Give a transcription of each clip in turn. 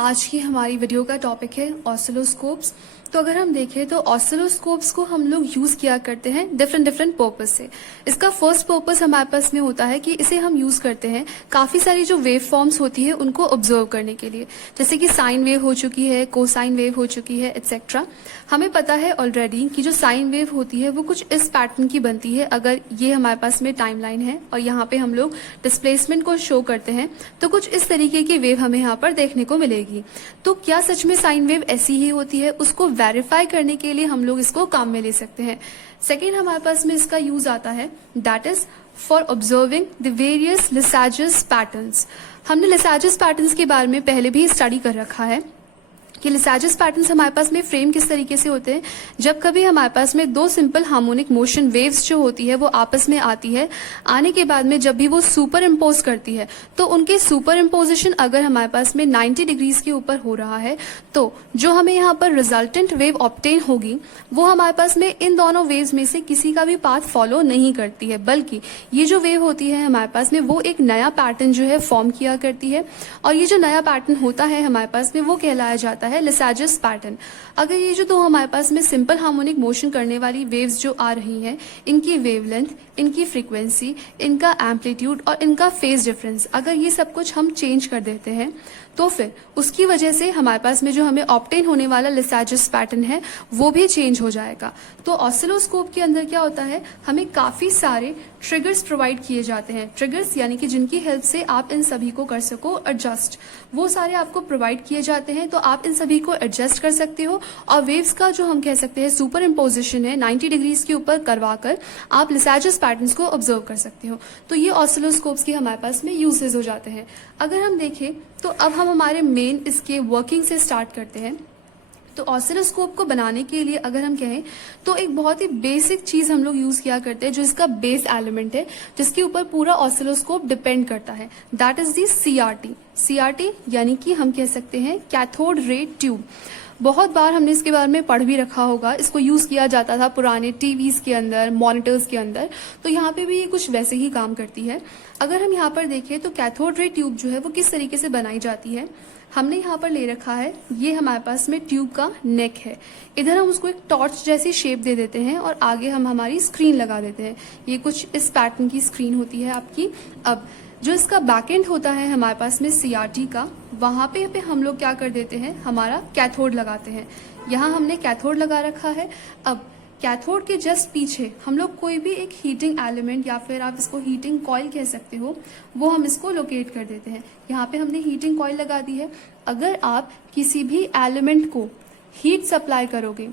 आज की हमारी वीडियो का टॉपिक है ऑसिलोस्कोप्स। तो अगर हम देखें तो ऑसिलोस्कोप्स को हम लोग यूज किया करते हैं डिफरेंट पर्पस से। इसका फर्स्ट पर्पस हमारे पास में होता है कि इसे हम यूज करते हैं काफी सारी जो वेव फॉर्म्स होती है उनको ऑब्जर्व करने के लिए, जैसे कि साइन वेव हो चुकी है, कोसाइन वेव हो चुकी है, एटसेट्रा। हमें पता है ऑलरेडी कि जो साइन वेव होती है वो कुछ इस पैटर्न की बनती है। अगर ये हमारे पास में टाइमलाइन है और यहाँ पे हम लोग डिस्प्लेसमेंट को शो करते हैं तो कुछ इस तरीके की वेव हमें यहाँ पर देखने को मिलेगी। तो क्या सच में साइन वेव ऐसी ही होती है, उसको वेरीफाई करने के लिए हम लोग इसको काम में ले सकते हैं। सेकेंड हमारे पास में इसका यूज आता है, that is for observing the various Lissajous patterns. हमने लिसाजस पैटर्न्स के बारे में पहले भी स्टडी कर रखा है कि लिसाजस पैटर्न्स हमारे पास में फ्रेम किस तरीके से होते हैं। जब कभी हमारे पास में दो सिंपल हार्मोनिक मोशन वेव्स जो होती है वो आपस में आती है, आने के बाद में जब भी वो सुपर इम्पोज करती है तो उनके सुपर इम्पोजिशन अगर हमारे पास में 90 डिग्रीज के ऊपर हो रहा है तो जो हमें यहाँ पर रिजल्टेंट वेव ऑब्टेन होगी वो हमारे पास में इन दोनों वेव्स में से किसी का भी पाथ फॉलो नहीं करती है, बल्कि ये जो वेव होती है हमारे पास में वो एक नया पैटर्न जो है फॉर्म किया करती है। और ये जो नया पैटर्न होता है हमारे पास में वो कहलाया जाता है लिसाजस पैटर्न। अगर ये जो दो हमारे पास में सिंपल हार्मोनिक मोशन करने वाली वेव्स जो आ रही हैं, इनकी वेवलेंथ, इनकी फ्रीक्वेंसी, इनका एम्पलीट्यूड और इनका फेज डिफरेंस, अगर ये सब कुछ हम चेंज कर देते हैं तो फिर उसकी वजह से हमारे पास में जो हमें ऑब्टेन होने वाला लिसाजस पैटर्न है वो भी चेंज हो जाएगा। तो ऑसिलोस्कोप के अंदर क्या होता है, हमें काफी सारे ट्रिगर्स प्रोवाइड किए जाते हैं। ट्रिगर्स यानी कि जिनकी हेल्प से आप इन सभी को कर सको एडजस्ट, वो सारे आपको प्रोवाइड किए जाते हैं। तो आप इन सभी को एडजस्ट कर सकते हो और वेव्स का जो हम कह सकते हैं सुपर इम्पोजिशन है 90 डिग्रीज के ऊपर करवाकर आप लिसाजस पैटर्न्स को ऑब्जर्व कर सकते हो। तो ये ऑसिलोस्कोप्स के हमारे पास में यूजेस हो जाते हैं। अगर हम देखें तो अब हम हमारे मेन इसके वर्किंग से स्टार्ट करते हैं। तो ऑसिलोस्कोप को बनाने के लिए अगर हम कहें तो एक बहुत ही बेसिक चीज हम लोग यूज किया करते हैं जो इसका बेस एलिमेंट है, जिसके ऊपर पूरा ऑसिलोस्कोप डिपेंड करता है, that is the CRT. CRT यानी कि हम कह सकते हैं कैथोड रे ट्यूब। बहुत बार हमने इसके बारे में पढ़ भी रखा होगा। इसको यूज किया जाता था पुराने टीवीज के अंदर, मॉनिटर्स के अंदर। तो यहाँ पे भी ये कुछ वैसे ही काम करती है। अगर हम यहाँ पर देखें तो कैथोड रे ट्यूब जो है वो किस तरीके से बनाई जाती है, हमने यहाँ पर ले रखा है, ये हमारे पास में ट्यूब का नेक है। इधर हम उसको एक टॉर्च जैसी शेप दे देते हैं और आगे हम हमारी स्क्रीन लगा देते हैं। ये कुछ इस पैटर्न की स्क्रीन होती है आपकी। अब जो इसका बैकएंड होता है हमारे पास में सीआरटी का, वहां पे हम लोग क्या कर देते हैं, हमारा कैथोड लगाते हैं। यहाँ हमने कैथोड लगा रखा है। अब कैथोड के जस्ट पीछे हम लोग कोई भी एक हीटिंग एलिमेंट या फिर आप इसको हीटिंग कॉइल कह सकते हो, वो हम इसको लोकेट कर देते हैं। यहाँ पे हमने हीटिंग कॉइल लगा दी है। अगर आप किसी भी एलिमेंट को हीट सप्लाई करोगे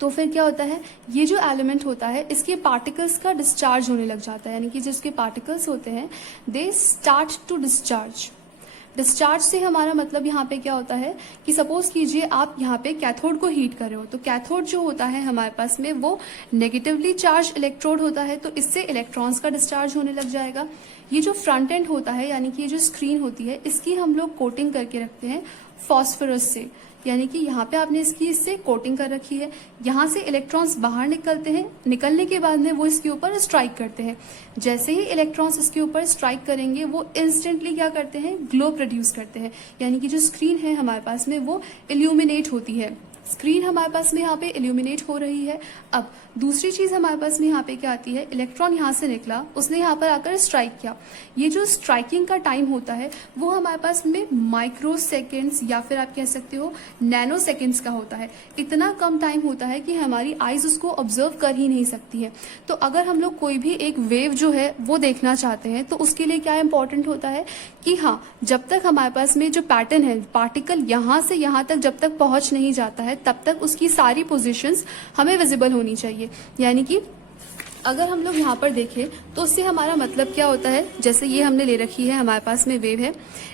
तो फिर क्या होता है, ये जो एलिमेंट होता है इसके पार्टिकल्स का डिस्चार्ज होने लग जाता है, यानी कि जिसके पार्टिकल्स होते हैं they start to discharge. Discharge से हमारा मतलब यहाँ पे क्या होता है कि सपोज कीजिए आप यहाँ पे कैथोड को हीट कर रहे हो, तो कैथोड जो होता है हमारे पास में वो नेगेटिवली चार्ज इलेक्ट्रोड होता है, तो इससे इलेक्ट्रॉन्स का डिस्चार्ज होने लग जाएगा। ये जो फ्रंट एंड होता है यानी कि ये जो स्क्रीन होती है इसकी हम लोग कोटिंग करके रखते हैं फॉस्फोरस से, यानी कि यहाँ पे आपने इसकी इससे कोटिंग कर रखी है। यहाँ से इलेक्ट्रॉन्स बाहर निकलते हैं, निकलने के बाद में वो इसके ऊपर स्ट्राइक करते हैं। जैसे ही इलेक्ट्रॉन्स इसके ऊपर स्ट्राइक करेंगे वो इंस्टेंटली क्या करते हैं, ग्लो प्रोड्यूस करते हैं, यानी कि जो स्क्रीन है हमारे पास में वो इल्यूमिनेट होती है। स्क्रीन हमारे पास में यहाँ पे इल्यूमिनेट हो रही है। अब दूसरी चीज हमारे पास में यहाँ पे क्या आती है, इलेक्ट्रॉन यहाँ से निकला, उसने यहाँ पर आकर स्ट्राइक किया। ये जो स्ट्राइकिंग का टाइम होता है वो हमारे पास में माइक्रो सेकेंड्स या फिर आप कह सकते हो नैनो सेकेंड्स का होता है। इतना कम टाइम होता है कि हमारी आईज उसको ऑब्जर्व कर ही नहीं सकती है। तो अगर हम लोग कोई भी एक वेव जो है वो देखना चाहते हैं तो उसके लिए क्या इंपॉर्टेंट होता है कि हाँ, जब तक हमारे पास में जो पैटर्न है, पार्टिकल यहाँ से यहाँ तक जब तक पहुंच नहीं जाता है तब तक उसकी सारी पोजीशंस हमें विजिबल होनी चाहिए। यानी कि अगर हम लोग यहाँ पर देखें तो उससे हमारा मतलब क्या होता है, जैसे ये हमने ले रखी है, हमारे पास में वेव है,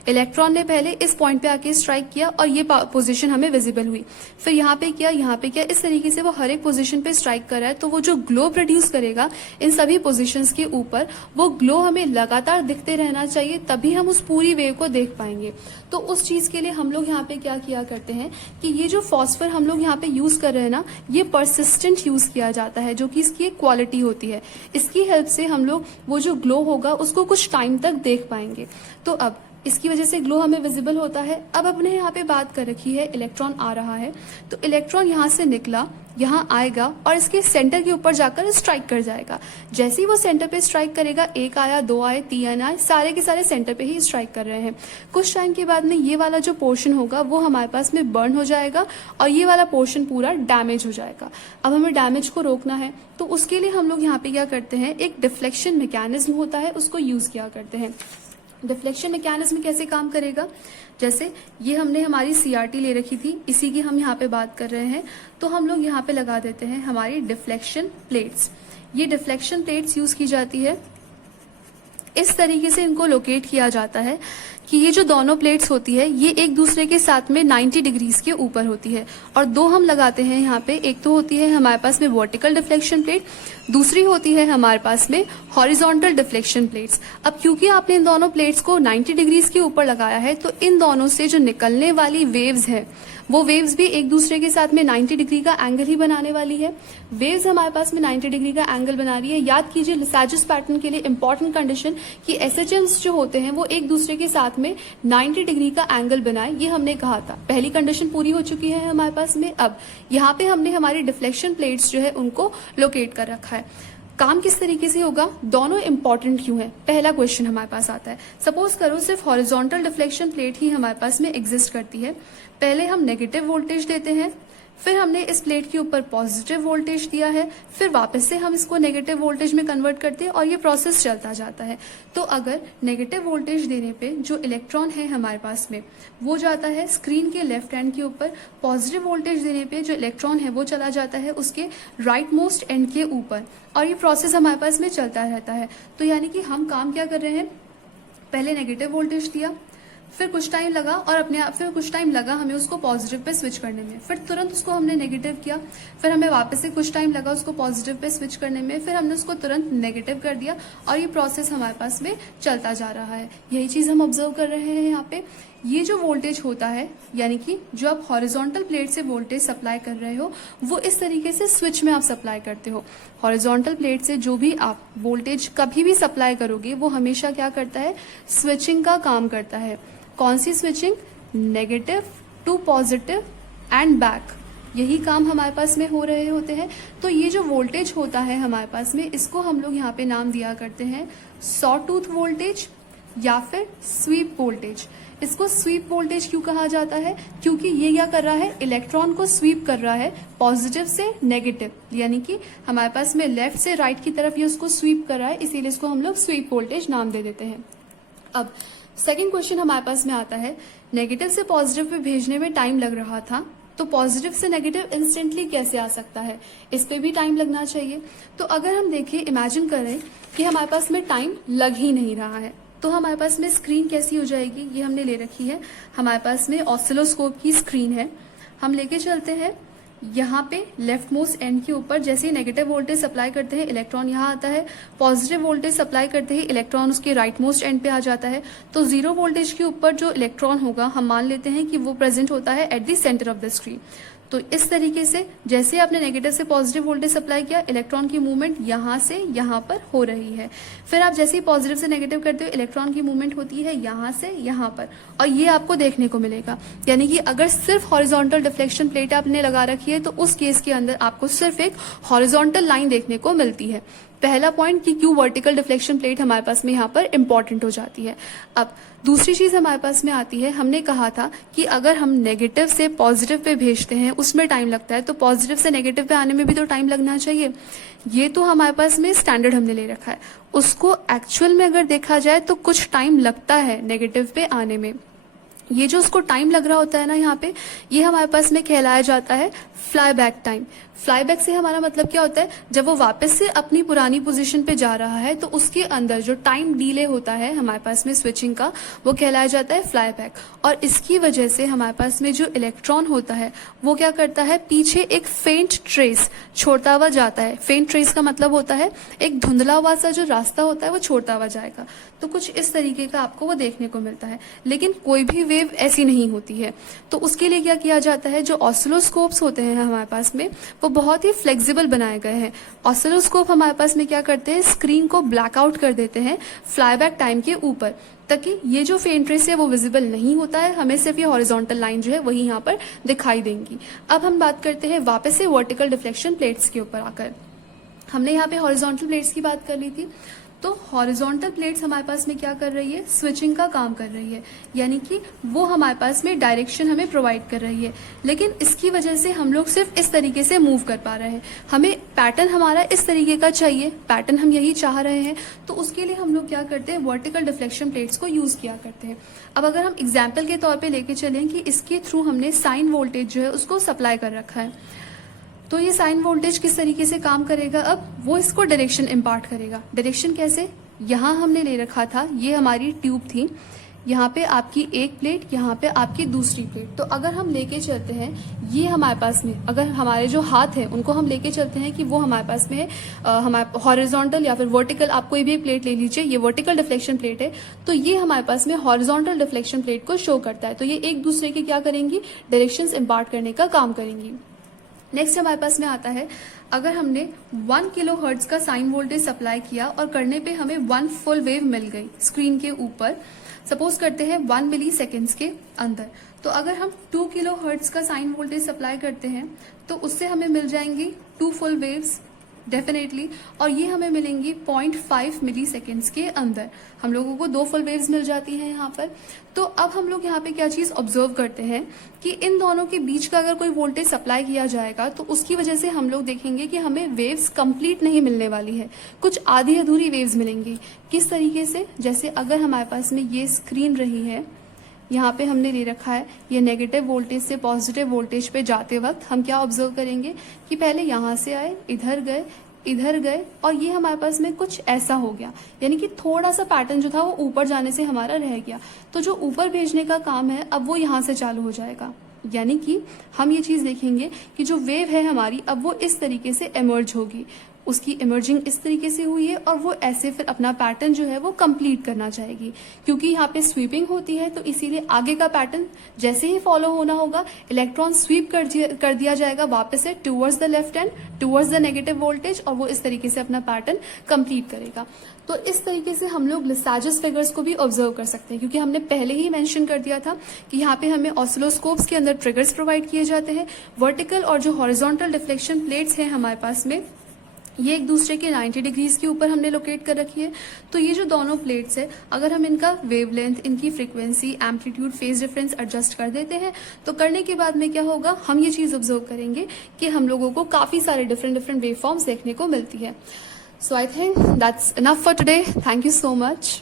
इलेक्ट्रॉन ने पहले इस पॉइंट पे आके स्ट्राइक किया और ये पोजीशन हमें विजिबल हुई, फिर यहाँ पे किया, यहाँ पे किया, इस तरीके से वो हर एक पोजीशन पे स्ट्राइक कर रहा है। तो वो जो ग्लो प्रोड्यूस करेगा इन सभी पोजीशंस के ऊपर, वो ग्लो हमें लगातार दिखते रहना चाहिए, तभी हम उस पूरी वेव को देख पाएंगे। तो उस चीज के लिए हम लोग यहाँ पे क्या किया करते हैं कि ये जो फॉस्फर हम लोग यहाँ पे यूज कर रहे हैं ना, ये परसिस्टेंट यूज किया जाता है, जो कि इसकी एक क्वालिटी होती है। इसकी हेल्प से हम लोग वो जो ग्लो होगा उसको कुछ टाइम तक देख पाएंगे। तो अब इसकी वजह से ग्लो हमें विजिबल होता है। अब अपने यहाँ पे बात कर रखी है इलेक्ट्रॉन आ रहा है, तो इलेक्ट्रॉन यहाँ से निकला, यहाँ आएगा और इसके सेंटर के ऊपर जाकर स्ट्राइक कर जाएगा। जैसे ही वो सेंटर पे स्ट्राइक करेगा, 1 आया, 2 आए, 3 आए, सारे के सारे सेंटर पे ही स्ट्राइक कर रहे हैं। कुछ टाइम के बाद में ये वाला जो पोर्शन होगा वो हमारे पास में बर्न हो जाएगा और ये वाला पोर्शन पूरा डैमेज हो जाएगा। अब हमें डैमेज को रोकना है, तो उसके लिए हम लोग यहाँ पे क्या करते हैं, एक डिफ्लेक्शन मैकेनिज्म होता है, उसको यूज किया करते हैं। डिफ्लेक्शन मैकेनिज्म कैसे काम करेगा, जैसे ये हमने हमारी सीआरटी ले रखी थी, इसी की हम यहाँ पे बात कर रहे हैं, तो हम लोग यहाँ पे लगा देते हैं हमारी डिफ्लेक्शन प्लेट्स। ये डिफ्लेक्शन प्लेट्स यूज की जाती है, इस तरीके से इनको लोकेट किया जाता है कि ये जो दोनों प्लेट्स होती है ये एक दूसरे के साथ में 90 डिग्रीज के ऊपर होती है, और दो हम लगाते हैं यहाँ पे। एक तो होती है हमारे पास में वर्टिकल डिफ्लेक्शन प्लेट, दूसरी होती है हमारे पास में हॉरिजॉन्टल डिफ्लेक्शन प्लेट्स। अब क्योंकि आपने इन दोनों प्लेट्स को 90 डिग्रीज के ऊपर लगाया है, तो इन दोनों से जो निकलने वाली वेव्स है वो वेव्स भी एक दूसरे के साथ में 90 डिग्री का एंगल ही बनाने वाली है। वेव्स हमारे पास में 90 डिग्री का एंगल बना रही है। याद कीजिए लिसाजिस पैटर्न के लिए इंपॉर्टेंट कंडीशन कि एसएचएम्स जो होते हैं वो एक दूसरे के साथ में 90 डिग्री का एंगल बनाए, ये हमने कहा था। पहली कंडीशन पूरी हो चुकी है हमारे पास में। अब यहाँ पे हमने हमारी डिफ्लेक्शन प्लेट्स जो है उनको लोकेट कर रखा है। काम किस तरीके से होगा, दोनों इंपॉर्टेंट क्यों है, पहला क्वेश्चन हमारे पास आता है। सपोज करो सिर्फ हॉरिजॉन्टल डिफ्लेक्शन प्लेट ही हमारे पास में एग्जिस्ट करती है। पहले हम नेगेटिव वोल्टेज देते हैं, फिर हमने इस प्लेट के ऊपर पॉजिटिव वोल्टेज दिया है, फिर वापस से हम इसको नेगेटिव वोल्टेज में कन्वर्ट करते हैं और ये प्रोसेस चलता जाता है। तो अगर नेगेटिव वोल्टेज देने पे जो इलेक्ट्रॉन है हमारे पास में वो जाता है स्क्रीन के लेफ्ट हैंड के ऊपर, पॉजिटिव वोल्टेज देने पे जो इलेक्ट्रॉन है वो चला जाता है उसके राइट मोस्ट एंड के ऊपर, और ये प्रोसेस हमारे पास में चलता रहता है। तो यानी कि हम काम क्या कर रहे हैं, पहले नेगेटिव वोल्टेज दिया, फिर कुछ टाइम लगा और अपने आप फिर कुछ टाइम लगा हमें उसको पॉजिटिव पे स्विच करने में, फिर तुरंत उसको हमने नेगेटिव किया, फिर हमें वापस से कुछ टाइम लगा उसको पॉजिटिव पे स्विच करने में, फिर हमने उसको तुरंत नेगेटिव कर दिया, और ये प्रोसेस हमारे पास में चलता जा रहा है। यही चीज हम ऑब्जर्व कर रहे हैं यहाँ पे। ये जो वोल्टेज होता है, यानी कि जो आप हॉरिजॉन्टल प्लेट से वोल्टेज सप्लाई कर रहे हो वो इस तरीके से स्विच में आप सप्लाई करते हो। हॉरिजॉन्टल प्लेट से जो भी आप वोल्टेज कभी भी सप्लाई करोगे वो हमेशा क्या करता है, स्विचिंग का काम करता है। कौन सी switching, negative to positive and back, यही काम हमारे पास में हो रहे होते हैं। तो ये जो वोल्टेज होता है हमारे पास में, इसको हम लोग यहाँ पे नाम दिया करते हैं सॉ टूथ वोल्टेज या फिर स्वीप वोल्टेज। इसको स्वीप वोल्टेज क्यों कहा जाता है, क्योंकि ये क्या कर रहा है, इलेक्ट्रॉन को स्वीप कर रहा है पॉजिटिव से नेगेटिव, यानी कि हमारे पास में लेफ्ट से राइट की तरफ ये उसको स्वीप कर रहा है, इसीलिए इसको हम लोग स्वीप वोल्टेज नाम दे देते हैं। अब सेकेंड क्वेश्चन हमारे पास में आता है, नेगेटिव से पॉजिटिव पे भेजने में टाइम लग रहा था, तो पॉजिटिव से नेगेटिव इंस्टेंटली कैसे आ सकता है, इस पे भी टाइम लगना चाहिए। तो अगर हम देखें, इमेजिन करें कि हमारे पास में टाइम लग ही नहीं रहा है, तो हमारे पास में स्क्रीन कैसी हो जाएगी, ये हमने ले रखी है, हमारे पास में ऑसिलोस्कोप की स्क्रीन है। हम लेके चलते हैं यहाँ पे लेफ्ट मोस्ट एंड के ऊपर, जैसे ही नेगेटिव वोल्टेज सप्लाई करते हैं इलेक्ट्रॉन यहाँ आता है, पॉजिटिव वोल्टेज सप्लाई करते ही इलेक्ट्रॉन उसके राइट मोस्ट एंड पे आ जाता है। तो जीरो वोल्टेज के ऊपर जो इलेक्ट्रॉन होगा हम मान लेते हैं कि वो प्रेजेंट होता है at the centre of the screen. तो इस तरीके से जैसे आपने नेगेटिव से पॉजिटिव वोल्टेज सप्लाई किया, इलेक्ट्रॉन की मूवमेंट यहाँ से यहाँ पर हो रही है। फिर आप जैसे ही पॉजिटिव से नेगेटिव करते हो, इलेक्ट्रॉन की मूवमेंट होती है यहाँ से यहाँ पर, और ये आपको देखने को मिलेगा। यानी कि अगर सिर्फ हॉरिजॉन्टल डिफ्लेक्शन प्लेट आपने लगा रखी है तो उस केस के अंदर आपको सिर्फ एक हॉरिजॉन्टल लाइन देखने को मिलती है। पहला पॉइंट कि क्यों वर्टिकल डिफ्लेक्शन प्लेट हमारे पास में यहाँ पर इंपॉर्टेंट हो जाती है। अब दूसरी चीज हमारे पास में आती है, हमने कहा था कि अगर हम नेगेटिव से पॉजिटिव पे भेजते हैं उसमें टाइम लगता है, तो पॉजिटिव से नेगेटिव पे आने में भी तो टाइम लगना चाहिए। ये तो हमारे पास में स्टैंडर्ड हमने ले रखा है, उसको एक्चुअल में अगर देखा जाए तो कुछ टाइम लगता है नेगेटिव पे आने में। ये जो उसको टाइम लग रहा होता है ना यहाँ पे, ये हमारे पास में कहलाया जाता है fly back time. Fly back से हमारा मतलब क्या होता है, जब वो वापस से अपनी पुरानी पोजीशन पे जा रहा है तो उसके अंदर जो टाइम डिले होता है हमारे पास में स्विचिंग का, वो कहलाया जाता है फ्लाई बैक। और इसकी वजह से हमारे पास में जो इलेक्ट्रॉन होता है वो क्या करता है, पीछे एक फेंट ट्रेस छोड़ता हुआ जाता है। फेंट ट्रेस का मतलब होता है एक धुंधला हुआ सा जो रास्ता होता है वो छोड़ता हुआ जाएगा। तो कुछ इस तरीके का आपको वो देखने को मिलता है। लेकिन कोई भी वेव ऐसी नहीं होती है। तो उसके लिए क्या किया जाता है, जो ऑसिलोस्कोप्स होते हैं हमारे पास में वो बहुत ही फ्लेक्सिबल बनाए गए हैं। ऑसिलोस्कोप हमारे पास में क्या करते हैं, स्क्रीन को ब्लैकआउट कर देते हैं फ्लाईबैक टाइम के ऊपर, ताकि ये जो फेंट रेस है वो विजिबल नहीं होता है, हमें सिर्फ ये हॉरिजॉन्टल लाइन जो है वही यहाँ पर दिखाई देंगी। अब हम बात करते हैं वापस से वर्टिकल डिफ्लेक्शन प्लेट्स के ऊपर आकर। हमने यहाँ पे हॉरिजॉन्टल प्लेट्स की बात कर ली थी, तो हॉरिजॉन्टल प्लेट्स हमारे पास में क्या कर रही है, स्विचिंग का काम कर रही है, यानी कि वो हमारे पास में डायरेक्शन हमें प्रोवाइड कर रही है। लेकिन इसकी वजह से हम लोग सिर्फ इस तरीके से मूव कर पा रहे हैं, हमें पैटर्न हमारा इस तरीके का चाहिए, पैटर्न हम यही चाह रहे हैं, तो उसके लिए हम लोग क्या करते हैं, वर्टिकल डिफ्लेक्शन प्लेट्स को यूज किया करते हैं। अब अगर हम एग्जाम्पल के तौर पर लेके चलें कि इसके थ्रू हमने साइन वोल्टेज जो है उसको सप्लाई कर रखा है, तो ये साइन वोल्टेज किस तरीके से काम करेगा, अब वो इसको डायरेक्शन इम्पार्ट करेगा। डायरेक्शन कैसे, यहाँ हमने ले रखा था, ये हमारी ट्यूब थी, यहाँ पे आपकी एक प्लेट, यहाँ पे आपकी दूसरी प्लेट। तो अगर हम लेके चलते हैं, ये हमारे पास में अगर हमारे जो हाथ हैं उनको हम लेके चलते हैं कि वो हमारे पास में हमारे हॉरिजॉन्टल या फिर वर्टिकल, आप कोई भी प्लेट ले लीजिए, ये वर्टिकल डिफ्लेक्शन प्लेट है, तो ये हमारे पास में हॉरिजॉन्टल डिफ्लेक्शन प्लेट को शो करता है। तो ये एक दूसरे के क्या करेंगी, डायरेक्शंस इम्पार्ट करने का काम करेंगी। नेक्स्ट हमारे पास में आता है, अगर हमने 1 किलो हर्ट्ज का साइन वोल्टेज सप्लाई किया और करने पे हमें 1 फुल वेव मिल गई स्क्रीन के ऊपर, सपोज करते हैं 1 मिली सेकेंड्स के अंदर, तो अगर हम 2 किलो हर्ट्ज का साइन वोल्टेज सप्लाई करते हैं तो उससे हमें मिल जाएंगी 2 फुल वेव्स डेफिनेटली, और ये हमें मिलेंगी 0.5 मिली सेकेंड्स के अंदर। हम लोगों को 2 फुल वेव्स मिल जाती हैं यहाँ पर। तो अब हम लोग यहाँ पे क्या चीज ऑब्जर्व करते हैं कि इन दोनों के बीच का अगर कोई वोल्टेज सप्लाई किया जाएगा तो उसकी वजह से हम लोग देखेंगे कि हमें वेव्स कंप्लीट नहीं मिलने वाली है, कुछ आधी अधूरी वेव्स मिलेंगी। किस तरीके से, जैसे अगर हमारे पास में ये स्क्रीन रही है, यहाँ पे हमने ले रखा है, ये नेगेटिव वोल्टेज से पॉजिटिव वोल्टेज पे जाते वक्त हम क्या ऑब्जर्व करेंगे कि पहले यहाँ से आए, इधर गए और ये हमारे पास में कुछ ऐसा हो गया, यानी कि थोड़ा सा पैटर्न जो था वो ऊपर जाने से हमारा रह गया। तो जो ऊपर भेजने का काम है अब वो यहाँ से चालू हो जाएगा, यानी कि हम ये चीज देखेंगे कि जो वेव है हमारी अब वो इस तरीके से इमर्ज होगी, उसकी इमर्जिंग इस तरीके से हुई है और वो ऐसे फिर अपना पैटर्न जो है वो कंप्लीट करना चाहेगी। क्योंकि यहाँ पे स्वीपिंग होती है तो इसीलिए आगे का पैटर्न जैसे ही फॉलो होना होगा, इलेक्ट्रॉन स्वीप कर दिया जाएगा वापस से towards the left hand, towards the negative voltage, और वो इस तरीके से अपना पैटर्न कंप्लीट करेगा। तो इस तरीके से हम लोग लिसाजस फिगर्स को भी ऑब्जर्व कर सकते हैं, क्योंकि हमने पहले ही मेंशन कर दिया था कि यहाँ पे हमें ऑसिलोस्कोप्स के अंदर ट्रिगर्स प्रोवाइड किए जाते हैं। वर्टिकल और जो हॉरिजॉन्टल डिफ्लेक्शन प्लेट्स हैं हमारे पास में, ये एक दूसरे के 90 डिग्रीज के ऊपर हमने लोकेट कर रखी है। तो ये जो दोनों प्लेट्स है, अगर हम इनका वेवलेंथ, इनकी frequency, amplitude, phase difference adjust कर देते हैं तो करने के बाद में क्या होगा, हम ये चीज ऑब्जर्व करेंगे कि हम लोगों को काफी सारे डिफरेंट वेव फॉर्म्स देखने को मिलती है। So I think that's enough for today. Thank you so much.